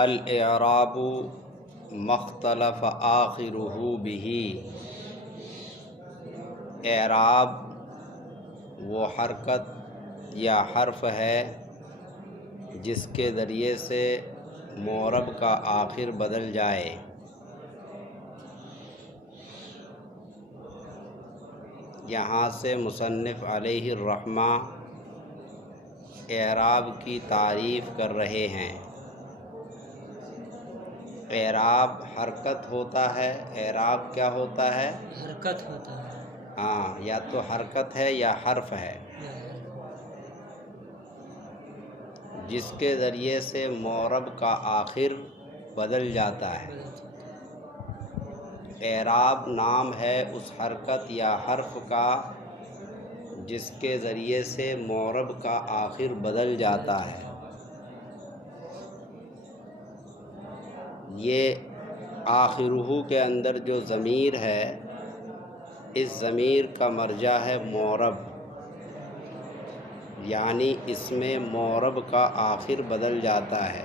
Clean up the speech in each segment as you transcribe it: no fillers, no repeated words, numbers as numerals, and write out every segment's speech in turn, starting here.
الاعراب مختلف آخرہ بہ، اعراب وہ حرکت یا حرف ہے جس کے ذریعے سے معرب کا آخر بدل جائے۔ یہاں سے مصنف علیہ الرحمہ اعراب کی تعریف کر رہے ہیں۔ اعراب حرکت ہوتا ہے، اعراب کیا ہوتا ہے؟ حرکت ہوتا ہے۔ ہاں، یا تو حرکت ہے یا حرف ہے جس کے ذریعے سے معرب کا آخر بدل جاتا ہے۔ اعراب نام ہے اس حرکت یا حرف کا جس کے ذریعے سے معرب کا آخر بدل جاتا ہے۔ یہ آخرہ کے اندر جو ضمیر ہے، اس ضمیر کا مرجع ہے معرب، یعنی اس میں معرب کا آخر بدل جاتا ہے۔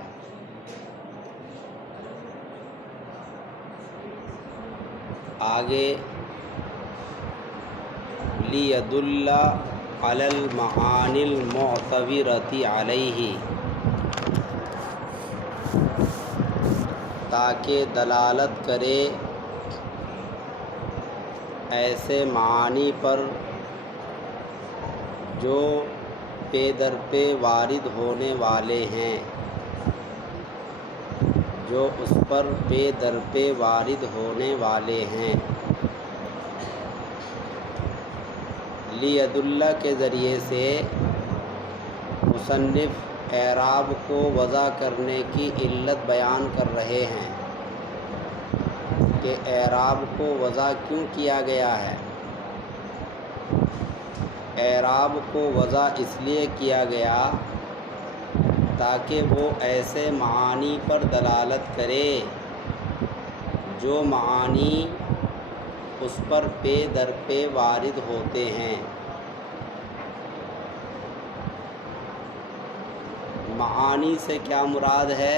آگے لیدل علی المعانی المعتبرۃ علیہ، تاکہ دلالت کرے ایسے معانی پر جو پے در پہ وارد ہونے والے ہیں، جو اس پر پے در پہ وارد ہونے والے ہیں۔ لیدل کے ذریعے سے مصنف اعراب کو وضع کرنے کی علت بیان کر رہے ہیں کہ اعراب کو وضع کیوں کیا گیا ہے۔ اعراب کو وضع اس لیے کیا گیا تاکہ وہ ایسے معانی پر دلالت کرے جو معانی اس پر پے در پہ وارد ہوتے ہیں۔ معانی سے کیا مراد ہے؟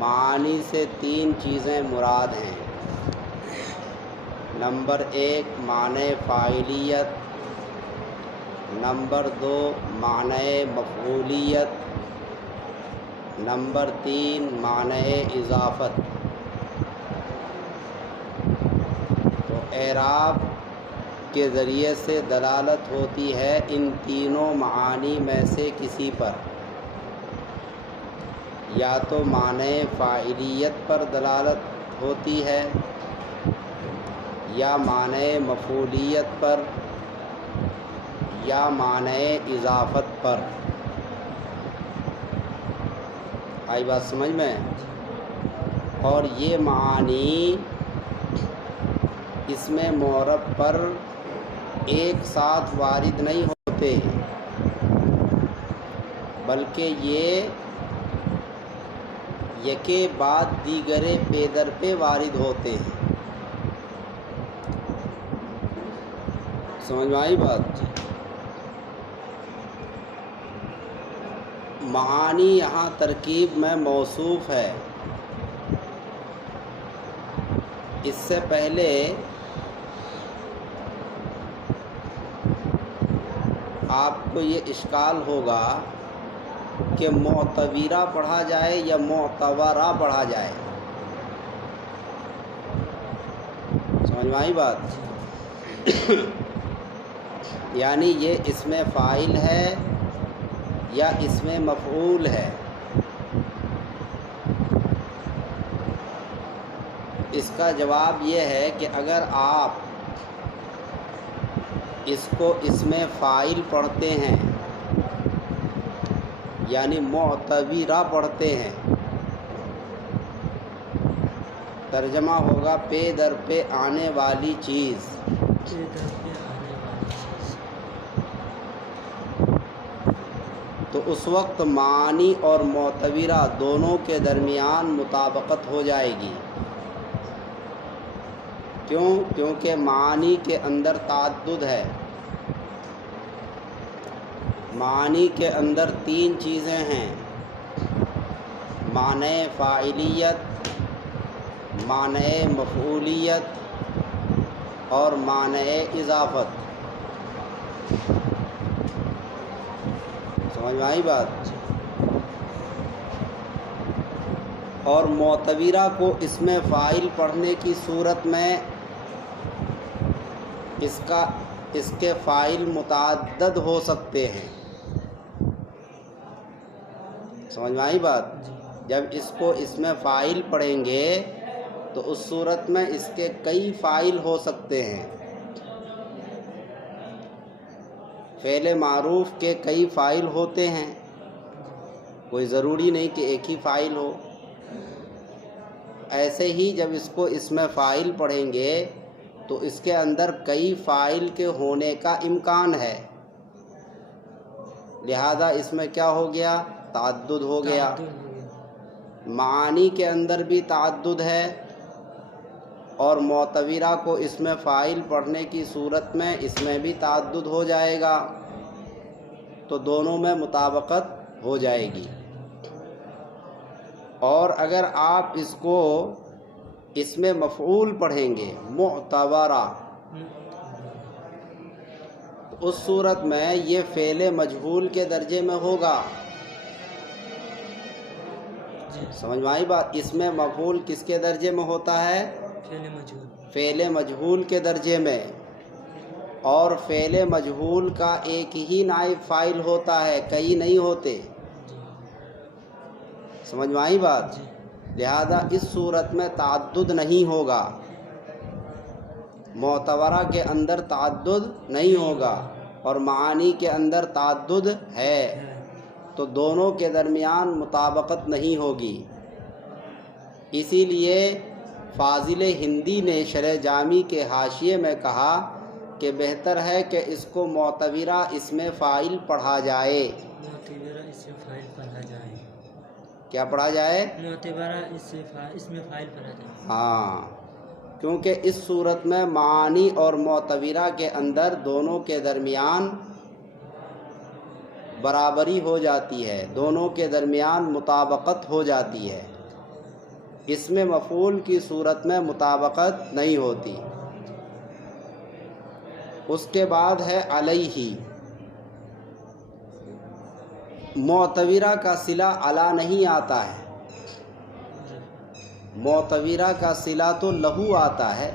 معانی سے تین چیزیں مراد ہیں۔ نمبر 1 معنی فاعلیت، نمبر 2 معنی مفعولیت، نمبر 3 معنی اضافت۔ تو اعراب کے ذریعے سے دلالت ہوتی ہے ان تینوں معانی میں سے کسی پر، یا تو معنی فاعلیت پر دلالت ہوتی ہے، یا معنی مفعولیت پر، یا معنی اضافت پر۔ آئی بات سمجھ میں؟ اور یہ معانی اس میں معرب پر ایک ساتھ وارد نہیں ہوتے، بلکہ یہ یکے بعد دیگرے پے در پہ وارد ہوتے ہیں۔ سمجھ میں آئی بات؟ معانی یہاں ترکیب میں موصوف ہے۔ اس سے پہلے آپ کو یہ اشکال ہوگا کہ معتبرہ پڑھا جائے یا معتبرہ پڑھا جائے۔ سمجھ میں آئی بات؟ یعنی یہ اس میں فاعل ہے یا اس میں مفعول ہے۔ اس کا جواب یہ ہے کہ اگر آپ اس کو اس میں فاعل پڑھتے ہیں، یعنی معتبرہ پڑھتے ہیں، ترجمہ ہوگا پے در پہ آنے والی چیز۔ تو اس وقت معنی اور معتبرہ دونوں کے درمیان مطابقت ہو جائے گی۔ کیوں؟ کیونکہ معنی کے اندر تعدد ہے۔ معنی کے اندر تین چیزیں ہیں، معنی فاعلیت، معنی مفعولیت اور معنی اضافت۔ سمجھ میں آئی بات؟ اور معتبرہ کو اسم فاعل پڑھنے کی صورت میں اس کے فاعل متعدد ہو سکتے ہیں۔ سمجھ میں آئی بات؟ جب اس کو اسم فاعل پڑھیں گے تو اس صورت میں اس کے کئی فاعل ہو سکتے ہیں۔ فعل معروف کے کئی فاعل ہوتے ہیں، کوئی ضروری نہیں کہ ایک ہی فاعل ہو۔ ایسے ہی جب اس کو اسم فاعل پڑھیں گے تو اس کے اندر کئی فاعل کے ہونے کا امکان ہے، لہذا اس میں کیا ہو گیا؟ تعدد ہو گیا۔ معانی کے اندر بھی تعدد ہے، اور معتبرہ کو اسم فاعل پڑھنے کی صورت میں اس میں بھی تعدد ہو جائے گا، تو دونوں میں مطابقت ہو جائے گی۔ اور اگر آپ اس کو اسم مفعول پڑھیں گے معتبرہ، تو اس صورت میں یہ فعل مجہول کے درجے میں ہوگا۔ سمجھ میں آئی بات؟ اسم مفعول کس کے درجے میں ہوتا ہے؟ فعل مجہول کے درجے میں۔ اور فعل مجہول کا ایک ہی نائب فاعل ہوتا ہے، کئی نہیں ہوتے۔ سمجھ میں آئی بات؟ لہذا اس صورت میں تعدد نہیں ہوگا، معتبرہ کے اندر تعدد نہیں ہوگا، اور معانی کے اندر تعدد ہے، تو دونوں کے درمیان مطابقت نہیں ہوگی۔ اسی لیے فاضل ہندی نے شرح جامی کے حاشیے میں کہا کہ بہتر ہے کہ اس کو معتبرہ اسم فاعل پڑھا جائے۔ معتبرہ اسم فاعل پڑھا جائے۔ کیا پڑھا جائے؟ معتبرہ اسم فاعل پڑھا جائے۔ ہاں، کیونکہ اس صورت میں معانی اور معتبرہ کے اندر دونوں کے درمیان برابری ہو جاتی ہے، دونوں کے درمیان مطابقت ہو جاتی ہے۔ اسم مفعول کی صورت میں مطابقت نہیں ہوتی۔ اس کے بعد ہے علیہ۔ معتبرہ کا صلہ علی نہیں آتا ہے، معتبرہ کا صلہ تو لہو آتا ہے،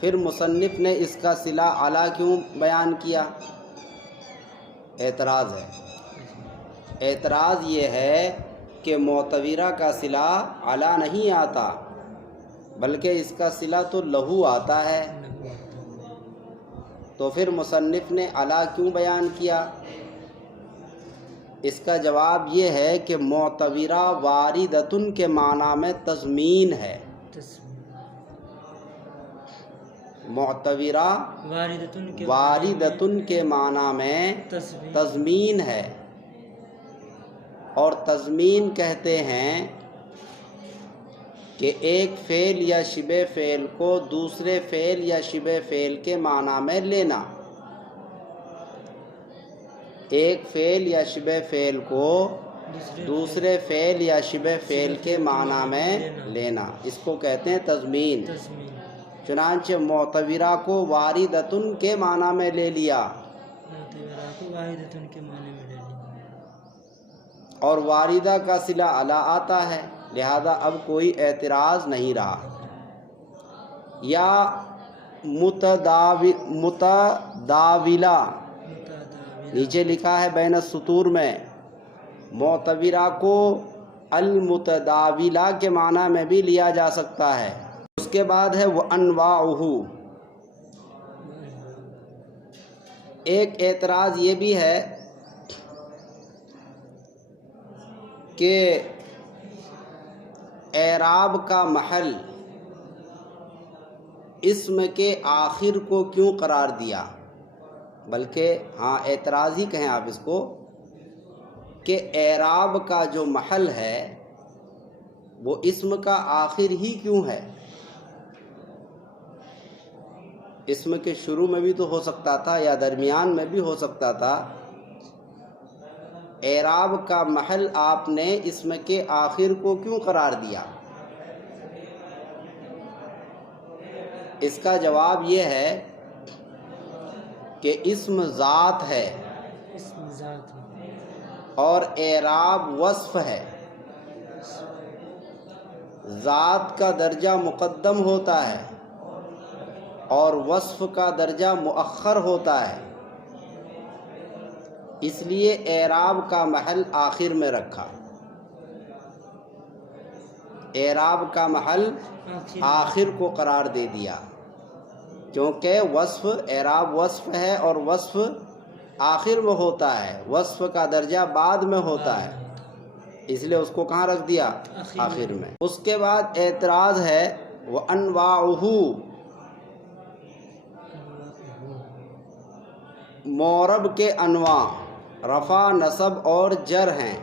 پھر مصنف نے اس کا صلہ علی کیوں بیان کیا؟ اعتراض ہے۔ اعتراض یہ ہے کہ معتبرہ کا صلہ علی نہیں آتا، بلکہ اس کا صلہ تو لہو آتا ہے، تو پھر مصنف نے علی کیوں بیان کیا؟ اس کا جواب یہ ہے کہ معتبرہ واردۃ کے معنی میں تضمین ہے۔ معتبرہ واردۃ کے معنی میں تضمین ہے، اور تضمین کہتے ہیں کہ ایک فعل یا شبہ فعل کو دوسرے فعل یا شبہ فعل کے معنی میں لینا۔ ایک فعل یا شبہ فعل کو دوسرے فعل یا شبہ فعل کے معنی میں لینا، اس کو کہتے ہیں تضمین۔ چنانچہ معتبرہ کو واردۃ کے معنی میں لے لیا، اور واردہ کا صلہ علی آتا ہے، لہذا اب کوئی اعتراض نہیں رہا۔ یا متداولہ، نیچے لکھا ہے بین السطور میں، معتبرہ کو المتداولہ کے معنی میں بھی لیا جا سکتا ہے۔ اس کے بعد ہے وانواعہ۔ ایک اعتراض یہ بھی ہے کہ اعراب کا محل اسم کے آخر کو کیوں قرار دیا؟ بلکہ ہاں اعتراض ہی کہیں آپ اس کو، کہ اعراب کا جو محل ہے وہ اسم کا آخر ہی کیوں ہے؟ اسم کے شروع میں بھی تو ہو سکتا تھا، یا درمیان میں بھی ہو سکتا تھا، اعراب کا محل آپ نے اسم کے آخر کو کیوں قرار دیا؟ اس کا جواب یہ ہے کہ اسم ذات ہے اسم ذات ہے اور اعراب وصف ہے۔ ذات کا درجہ مقدم ہوتا ہے اور وصف کا درجہ مؤخر ہوتا ہے، اس لیے اعراب کا محل آخر میں رکھا۔ اعراب کا محل آخر کو قرار دے دیا کیونکہ وصف اعراب وصف ہے اور وصف آخر میں ہوتا ہے، وصف کا درجہ بعد میں ہوتا ہے، اس لیے اس کو کہاں رکھ دیا؟ آخر میں۔ اس کے بعد اعتراض ہے وَأَنْوَاعُهُ، مورب کے انواع رفع، نصب اور جر ہیں۔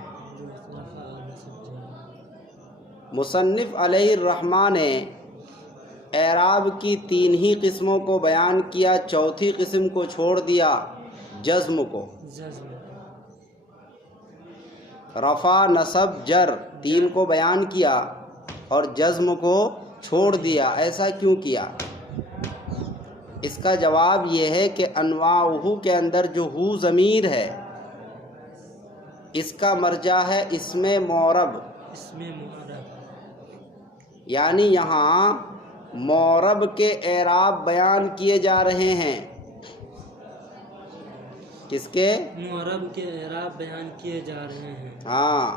مصنف علیہ الرحمٰن نے اعراب کی 3 ہی قسموں کو بیان کیا، چوتھی قسم کو چھوڑ دیا، جزم کو۔ رفع، نصب، جر 3 کو بیان کیا اور جزم کو چھوڑ دیا، ایسا کیوں کیا؟ اس کا جواب یہ ہے کہ انواعہ کے اندر جو ہو ضمیر ہے اس کا مرجع ہے اسم مورب، یعنی یہاں مورب کے اعراب بیان کیے جا رہے ہیں۔ کس کے؟ مورب کے اعراب بیان کیے جا رہے ہیں۔ ہاں،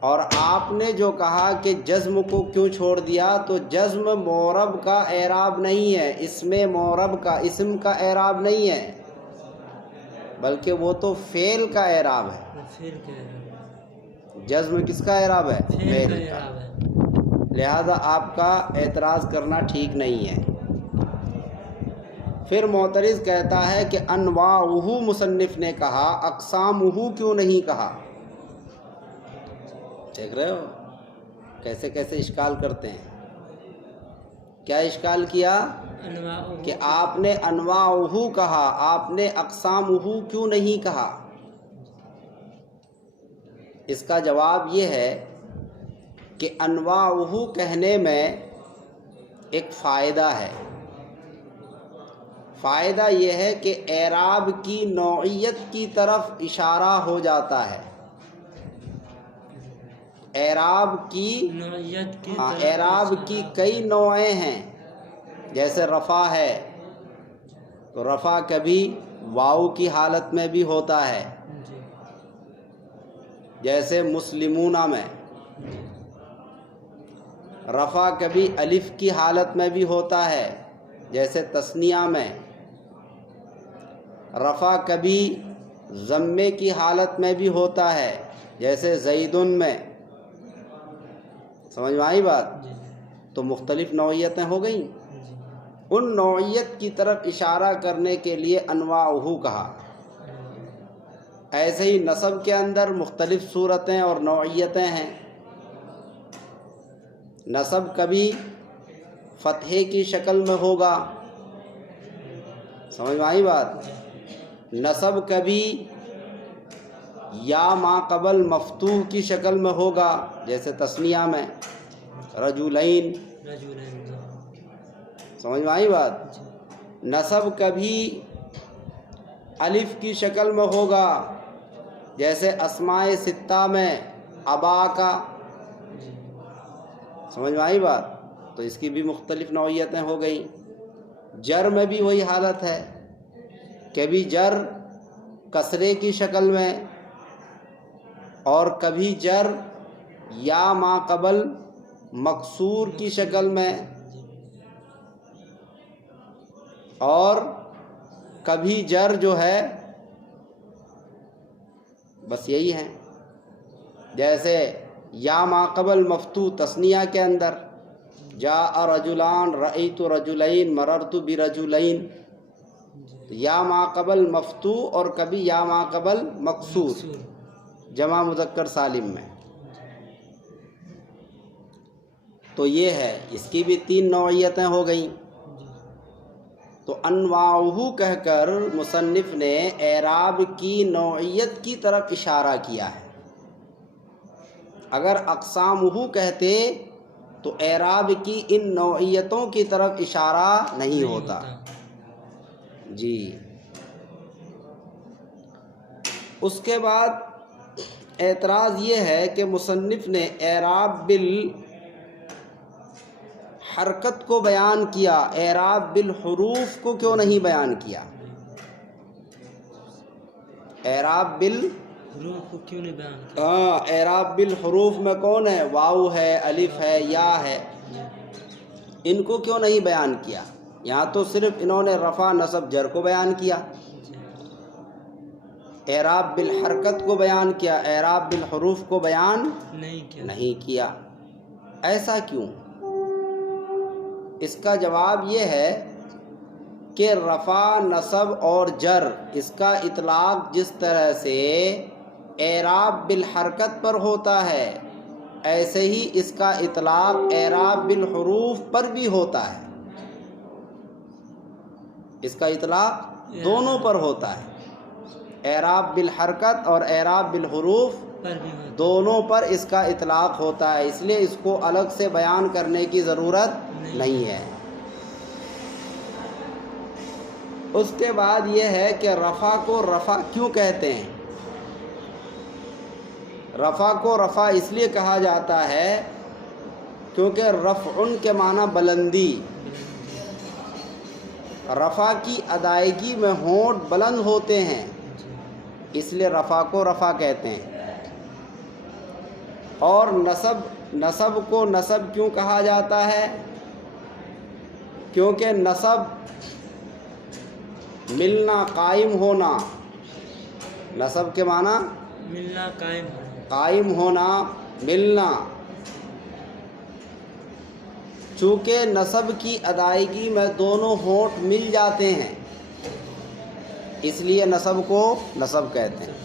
اور آپ نے جو کہا کہ جزم کو کیوں چھوڑ دیا، تو جزم مورب کا اعراب نہیں ہے، اسم مورب کا، اسم کا اعراب نہیں ہے، بلکہ وہ تو فعل کا اعراب ہے۔ جزم کس کا اعراب ہے؟ فعل کا۔ لہذا آپ کا اعتراض کرنا ٹھیک نہیں ہے۔ پھر معترض کہتا ہے کہ انواعہ مصنف نے کہا، اقسامہ کیوں نہیں کہا؟ دیکھ رہے ہو کیسے کیسے اشکال کرتے ہیں۔ کیا اشکال کیا کہ آپ نے انواعہ کہا، آپ نے اقسامہ کیوں نہیں کہا؟ اس کا جواب یہ ہے کہ انواعہ کہنے میں ایک فائدہ ہے۔ فائدہ یہ ہے کہ اعراب کی نوعیت کی طرف اشارہ ہو جاتا ہے۔ اعراب کی کئی نوعیں ہیں، جیسے رفع ہے تو رفع کبھی واو کی حالت میں بھی ہوتا ہے، جیسے مسلمون میں۔ رفع کبھی الف کی حالت میں بھی ہوتا ہے، جیسے تثنیہ میں۔ رفع کبھی ضمے کی حالت میں بھی ہوتا ہے، جیسے زیدن میں۔ سمجھ میں آئی بات؟ تو مختلف نوعیتیں ہو گئیں۔ ان نوعیت کی طرف اشارہ کرنے کے لیے انواعہ کہا۔ ایسے ہی نصب کے اندر مختلف صورتیں اور نوعیتیں ہیں۔ نصب کبھی فتحے کی شکل میں ہوگا، سمجھ میں آئی بات؟ نصب کبھی یا ما قبل مفتوح کی شکل میں ہوگا، جیسے تثنیہ میں رجلین۔ سمجھ میں آئی بات؟ نصب کبھی الف کی شکل میں ہوگا، جیسے اسماء ستہ میں ابا کا۔ سمجھ میں آئی بات؟ تو اس کی بھی مختلف نوعیتیں ہو گئیں۔ جر میں بھی وہی حالت ہے، کبھی جر کسرے کی شکل میں اور کبھی جر یا ما قبل مکسور کی شکل میں، اور کبھی جر جو ہے بس یہی ہے، جیسے یا ما قبل مفتوح تثنیہ کے اندر، جاء رجلان، رأیت رجلین، مررت برجلین۔ یا ما قبل مفتوح اور کبھی یا ما قبل مکسور جمع مذکر سالم میں۔ تو یہ ہے، اس کی بھی 3 نوعیتیں ہو گئیں۔ تو انواعہ کہہ کر مصنف نے اعراب کی نوعیت کی طرف اشارہ کیا ہے. اگر اقسامہ کہتے تو اعراب کی ان نوعیتوں کی طرف اشارہ نہیں ہوتا. جی. اس کے بعد اعتراض یہ ہے کہ مصنف نے اعراب بالحرکت کو بیان کیا، اعراب بالحروف کو کیوں نہیں بیان کیا؟ اعراب حروف کو کیوں نہیں بیان کیا؟ اعراب بالحروف میں کون ہے؟ واو ہے، الف ہے، یا ہے. ان کو کیوں نہیں بیان کیا؟ یہاں تو صرف انہوں نے رفع نصب جر کو بیان کیا، اعراب بالحرکت کو بیان کیا، اعراب بالحروف کو بیان نہیں کیا. ایسا کیوں؟ اس کا جواب یہ ہے کہ رفع نصب اور جر اس کا اطلاق جس طرح سے اعراب بالحرکت پر ہوتا ہے ایسے ہی اس کا اطلاق اعراب بالحروف پر بھی ہوتا ہے. اس کا اطلاق دونوں پر ہوتا ہے، اعراب بالحرکت اور اعراب بالحروف دونوں پر اس کا اطلاق ہوتا ہے. اس لیے اس کو الگ سے بیان کرنے کی ضرورت نہیں ہے. اس کے بعد یہ ہے کہ رفع کو رفع کیوں کہتے ہیں؟ رفع کو رفع اس لیے کہا جاتا ہے کیونکہ رفعن کے معنی بلندی، رفع کی ادائیگی میں ہونٹ بلند ہوتے ہیں، اس لیے رفع کو رفع کہتے ہیں. اور نصب کو نصب کیوں کہا جاتا ہے؟ کیونکہ نصب ملنا، قائم ہونا. نصب کے معنی ملنا، قائم ہونا، ملنا. چونکہ نصب کی ادائیگی میں دونوں ہونٹ مل جاتے ہیں اس لیے نصب کو نصب کہتے ہیں.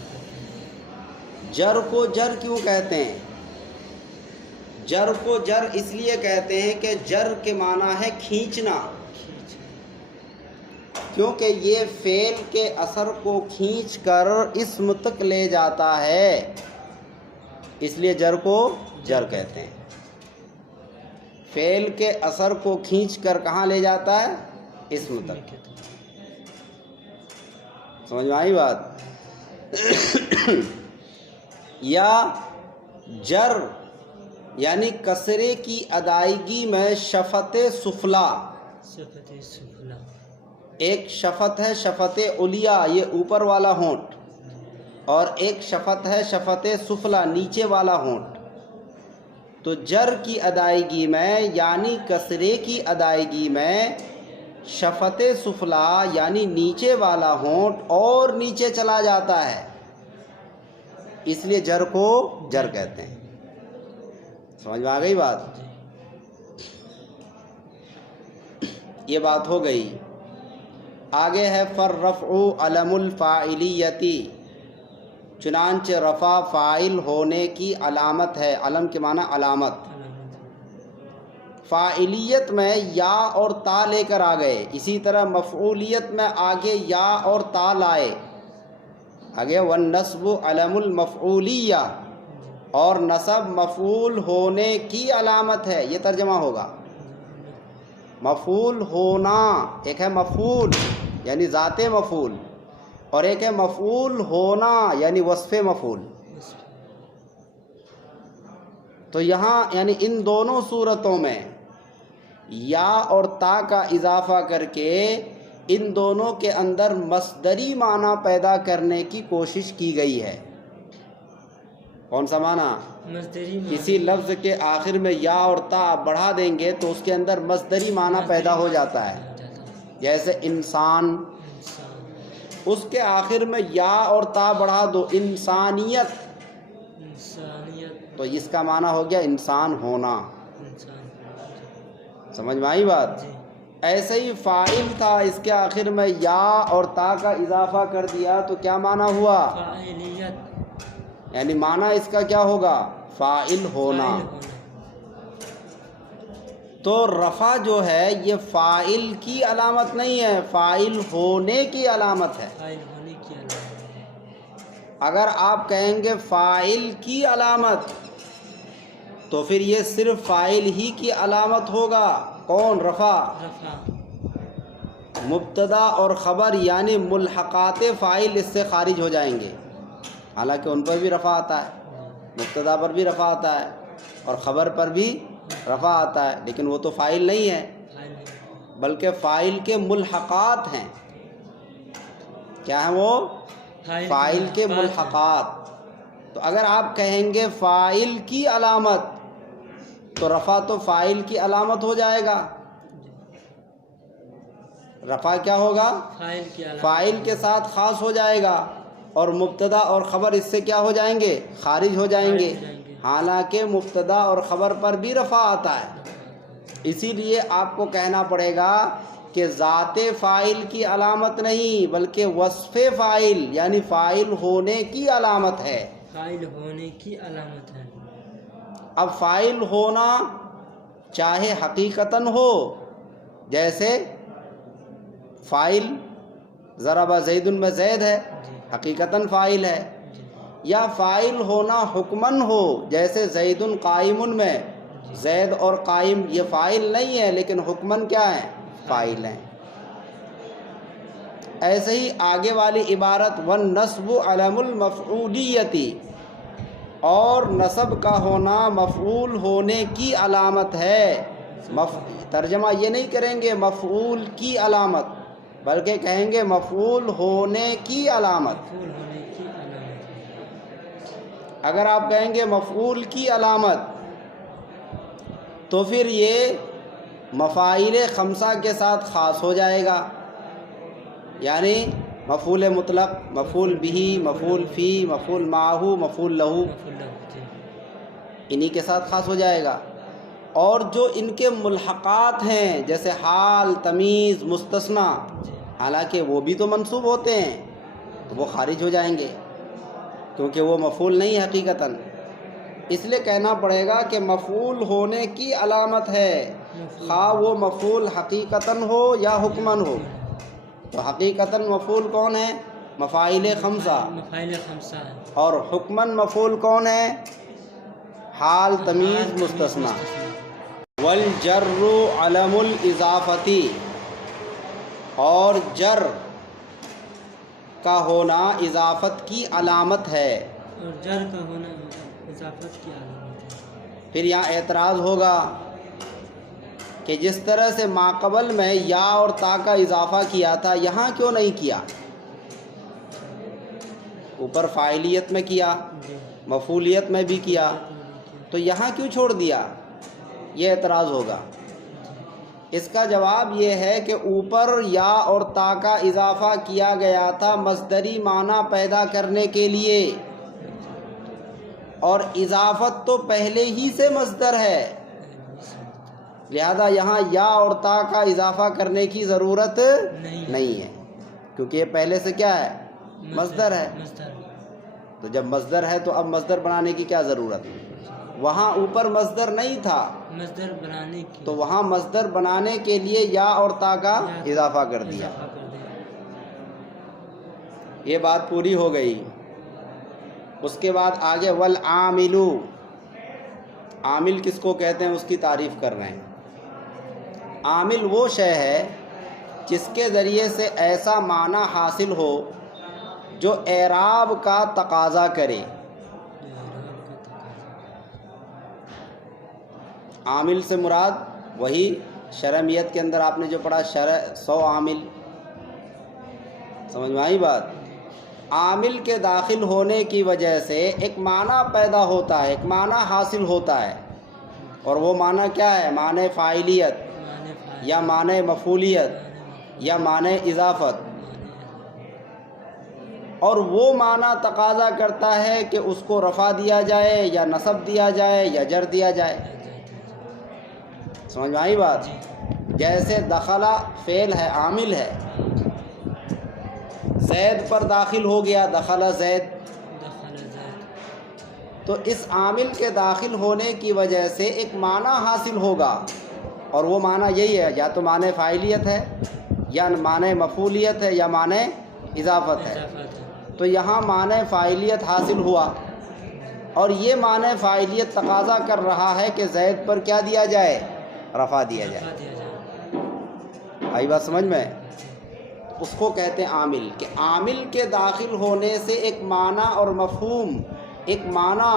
جر کو جر کیوں کہتے ہیں؟ جر کو جر اس لیے کہتے ہیں کہ جر کے معنی ہے کھینچنا، کیونکہ یہ فعل کے اثر کو کھینچ کر اسم تک لے جاتا ہے، اس لیے جر کو جر کہتے ہیں. فعل کے اثر کو کھینچ کر کہاں لے جاتا ہے؟ اسم تک. سمجھ میں آئی بات؟ یا جر یعنی کسرے کی ادائیگی میں شفت سفلا. ایک شفت ہے شفت علیا، یہ اوپر والا ہونٹ، اور ایک شفت ہے شفت سفلا، نیچے والا ہونٹ. تو جر کی ادائیگی میں یعنی کسرے کی ادائیگی میں شفت سفلا یعنی نیچے والا ہونٹ اور نیچے چلا جاتا ہے، اس لیے جر کو جر کہتے ہیں. سمجھ میں آ گئی بات؟ یہ بات ہو گئی. آگے ہے فالرفع علم الفاعلیتی، چنانچہ رفع فاعل ہونے کی علامت ہے. علم کے معنی علامت. فاعلیت میں یا اور تا لے کر آ گئے، اسی طرح مفعولیت میں آگے یا اور تا لائے. آگے والنصب علم المفعولیہ، اور نصب مفعول ہونے کی علامت ہے. یہ ترجمہ ہوگا. مفعول ہونا، ایک ہے مفعول یعنی ذات مفعول، اور ایک ہے مفعول ہونا یعنی وصف مفعول. تو یہاں یعنی ان دونوں صورتوں میں یا اور تا کا اضافہ کر کے ان دونوں کے اندر مصدری معنی پیدا کرنے کی کوشش کی گئی ہے. کون سا معنی؟ کسی لفظ کے آخر میں یا اور تا بڑھا دیں گے تو اس کے اندر مصدری معنی پیدا ہو جاتا ہے. جیسے انسان، اس کے آخر میں یا اور تا بڑھا دو انسانیت، تو اس کا معنی ہو گیا انسان ہونا. سمجھ میں آئی بات؟ ایسے ہی فاعل تھا، اس کے آخر میں یا اور تا کا اضافہ کر دیا تو کیا معنی ہوا؟ یعنی معنی اس کا کیا ہوگا؟ فاعل ہونا. تو رفع جو ہے یہ فاعل کی علامت نہیں ہے، فاعل ہونے کی علامت ہے۔ فاعل ہونے کی علامت ہے۔ اگر آپ کہیں گے فاعل کی علامت تو پھر یہ صرف فاعل ہی کی علامت ہوگا۔ کون؟ رفع۔ رفع۔ مبتدا اور خبر یعنی ملحقات فاعل اس سے خارج ہو جائیں گے، حالانکہ ان پر بھی رفع آتا ہے، مبتدا پر بھی رفع آتا ہے اور خبر پر بھی رفع آتا ہے، لیکن وہ تو فاعل نہیں ہے فاعل ہے۔ بلکہ فاعل کے ملحقات ہیں۔ کیا ہیں وہ؟ فاعل کے ملحقات۔ تو اگر آپ کہیں گے فاعل کی علامت تو رفع تو فاعل کی علامت ہو جائے گا۔ رفع کیا ہوگا؟ فاعل کی علامت، فاعل کے ساتھ خاص ہو جائے گا اور مبتدا اور خبر اس سے کیا ہو جائیں گے؟ خارج ہو جائیں گے، حالانکہ مبتدا اور خبر پر بھی رفع آتا ہے۔ اسی لیے آپ کو کہنا پڑے گا کہ ذات فاعل کی علامت نہیں بلکہ وصف فاعل یعنی فاعل ہونے کی علامت ہے۔ فاعل ہونے کی علامت ہے۔ اب فاعل ہونا چاہے حقیقتاً ہو، جیسے فاعل ضرب زید میں زید ہے، حقیقتاً فاعل ہے، یا فاعل ہونا حکماً ہو، جیسے زید قائم میں زید اور قائم یہ فاعل نہیں ہے لیکن حکماً کیا ہیں؟ فاعل ہیں۔ ایسے ہی آگے والی عبارت والنصب علم المفعولیتی، اور نصب کا ہونا مفعول ہونے کی علامت ہے۔ ترجمہ یہ نہیں کریں گے مفعول کی علامت بلکہ کہیں گے مفعول ہونے کی علامت۔ مفعول ہونے کی علامت۔ اگر آپ کہیں گے مفعول کی علامت تو پھر یہ مفاعیل خمسہ کے ساتھ خاص ہو جائے گا، یعنی مفعول مطلق، مفعول بہ، مفعول فی، مفعول معہ، مفعول لہو، انہی کے ساتھ خاص ہو جائے گا۔ اور جو ان کے ملحقات ہیں جیسے حال، تمیز، مستثنی، حالانکہ وہ بھی تو منصوب ہوتے ہیں تو وہ خارج ہو جائیں گے کیونکہ وہ مفعول نہیں ہے حقیقتاً۔ اس لیے کہنا پڑے گا کہ مفعول ہونے کی علامت ہے، خواہ وہ مفعول حقیقتاً ہو یا حکماً ہو۔ تو حقیقتاً مفعول کون ہے؟ مفاعیل خمسہ۔ مفاعیل خمسہ ہے۔ اور حکماً مفعول کون ہے؟ حال، تمیز، مستثنی۔ والجر علم الاضافتی، اور جر کا ہونا اضافت کی علامت ہے۔ اور جر کا ہونا اضافت کی علامت ہے۔ پھر یہاں اعتراض ہوگا کہ جس طرح سے ماقبل میں یا اور تا کا اضافہ کیا تھا یہاں کیوں نہیں کیا؟ اوپر فاعلیت میں کیا، مفعولیت میں بھی کیا، تو یہاں کیوں چھوڑ دیا؟ یہ اعتراض ہوگا۔ اس کا جواب یہ ہے کہ اوپر یا اور تا کا اضافہ کیا گیا تھا مصدری معنی پیدا کرنے کے لیے، اور اضافت تو پہلے ہی سے مصدر ہے، لہذا یہاں یا اور تا کا اضافہ کرنے کی ضرورت نہیں ہے کیونکہ یہ پہلے سے کیا ہے؟ مصدر ہے۔ تو جب مصدر ہے تو اب مصدر بنانے کی کیا ضرورت ہے؟ وہاں اوپر مصدر نہیں تھا، مصدر بنانے کی، تو وہاں مصدر بنانے کے لیے یا اور تا کا اضافہ کر دیا۔ یہ بات پوری ہو گئی۔ اس کے بعد آگے والعامل، عامل کس کو کہتے ہیں اس کی تعریف کر رہے ہیں۔ عامل وہ شے ہے جس کے ذریعے سے ایسا معنی حاصل ہو جو اعراب کا تقاضا کرے۔ عامل سے مراد وہی شرمیت کے اندر آپ نے جو پڑھا شرع 100 عامل، سمجھ میں آئی بات؟ عامل کے داخل ہونے کی وجہ سے ایک معنی پیدا ہوتا ہے، ایک معنی حاصل ہوتا ہے، اور وہ معنی کیا ہے؟ معنی فاعلیت یا معنی مفعولیت یا معنی اضافت، اور وہ معنی تقاضا کرتا ہے کہ اس کو رفع دیا جائے یا نصب دیا جائے یا جر دیا جائے۔ سمجھ میں آئی بات؟ جیسے دخلا فعل ہے، عامل ہے، زید پر داخل ہو گیا، دخلا زید، تو اس عامل کے داخل ہونے کی وجہ سے ایک معنی حاصل ہوگا اور وہ معنی یہی ہے، یا تو معنی فاعلیت ہے یا معنی مفعولیت ہے یا معنی اضافت ہے. تو یہاں معنی فاعلیت حاصل ہوا، اور یہ معنی فاعلیت تقاضا کر رہا ہے کہ زید پر کیا دیا جائے؟ رفع دیا جائے. آئی بات سمجھ میں؟ اس کو کہتے ہیں عامل، کہ عامل کے داخل ہونے سے ایک معنی اور مفہوم، ایک معنی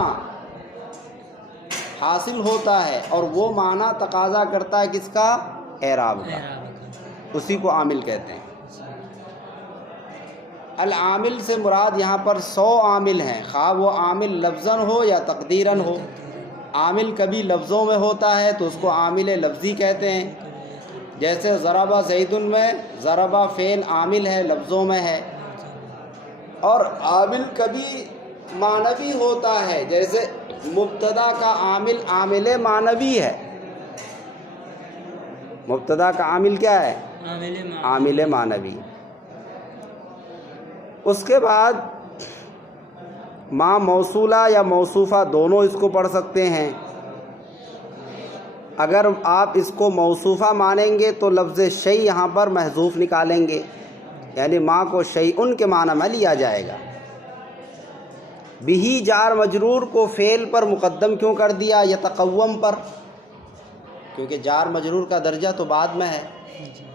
حاصل ہوتا ہے، اور وہ معنی تقاضا کرتا ہے کس کا؟ اعراب کا. اسی کو عامل کہتے ہیں. العامل سے مراد یہاں پر 100 عامل ہیں، خواہ وہ عامل لفظاً ہو یا تقدیراً ہو. عامل کبھی لفظوں میں ہوتا ہے تو اس کو عامل لفظی کہتے ہیں، جیسے ضربہ زید میں ضربہ فعل عامل ہے، لفظوں میں ہے. اور عامل کبھی معنوی ہوتا ہے، جیسے مبتدا کا عامل عامل معنوی ہے. مبتدا کا عامل کیا ہے؟ عامل معنوی. اس کے بعد ما موصولہ یا موصوفہ دونوں اس کو پڑھ سکتے ہیں. اگر آپ اس کو موصوفہ مانیں گے تو لفظ شیء یہاں پر محذوف نکالیں گے، یعنی ما کو شیء کے معنی میں لیا جائے گا. بہی جار مجرور کو فعل پر مقدم کیوں کر دیا؟ یتقوم پر، کیونکہ جار مجرور کا درجہ تو بعد میں ہے،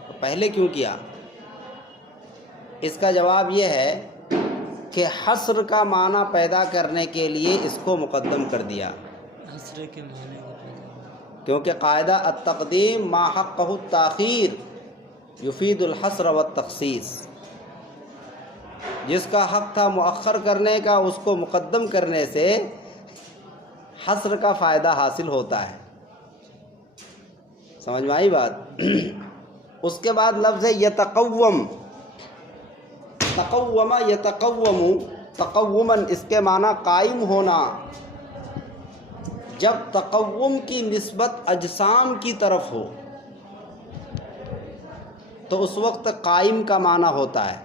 تو پہلے کیوں کیا؟ اس کا جواب یہ ہے کہ حصر کا معنی پیدا کرنے کے لیے اس کو مقدم کر دیا. حصر کے معنی کو کیونکہ قاعدہ التقدیم ما حقہ التاخیر یفید الحصر والتخصیص، جس کا حق تھا مؤخر کرنے کا اس کو مقدم کرنے سے حصر کا فائدہ حاصل ہوتا ہے. سمجھ میں آئی بات؟ اس کے بعد لفظ یتقوم، تقوم یتقوم، تقوماً اس کے معنی قائم ہونا. جب تقوم کی نسبت اجسام کی طرف ہو تو اس وقت قائم کا معنی ہوتا ہے.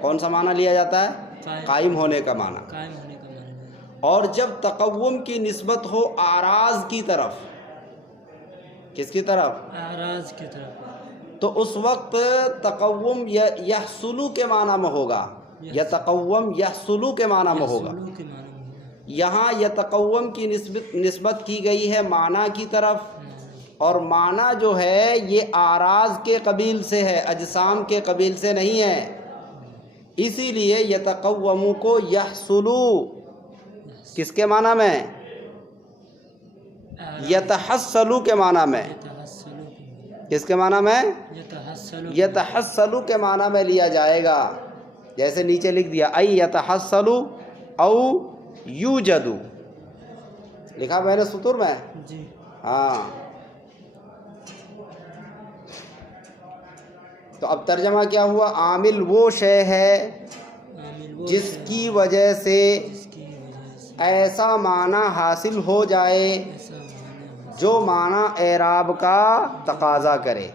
کون سا معنی لیا جاتا ہے؟ قائم ہونے کا معنی. اور جب تقوم کی نسبت ہو اعراض کی طرف، کس کی طرف؟ اعراض کی طرف، تو اس وقت تقوم یحصلو کے معنی میں ہوگا، یتقوم یحصلو کے معنی میں ہوگا. یہاں یتقوم کی نسبت کی گئی ہے معنی کی طرف، اور معنی جو ہے یہ اعراض کے قبیل سے ہے، اجسام کے قبیل سے نہیں ہے. اسی لیے یتقوم کو یحصلو کس کے معنی میں؟ یتحصلو کے معنی میں. کس کے معنی میں؟ یتحصلو کے معنی میں لیا جائے گا. جیسے نیچے لکھ دیا ای یتحصلو او یوجدو، لکھا میں نے سطور میں. جی ہاں. تو اب ترجمہ کیا ہوا؟ عامل وہ شے ہے جس کی وجہ سے ایسا معنی حاصل ہو جائے جو معنی اعراب کا تقاضا کرے.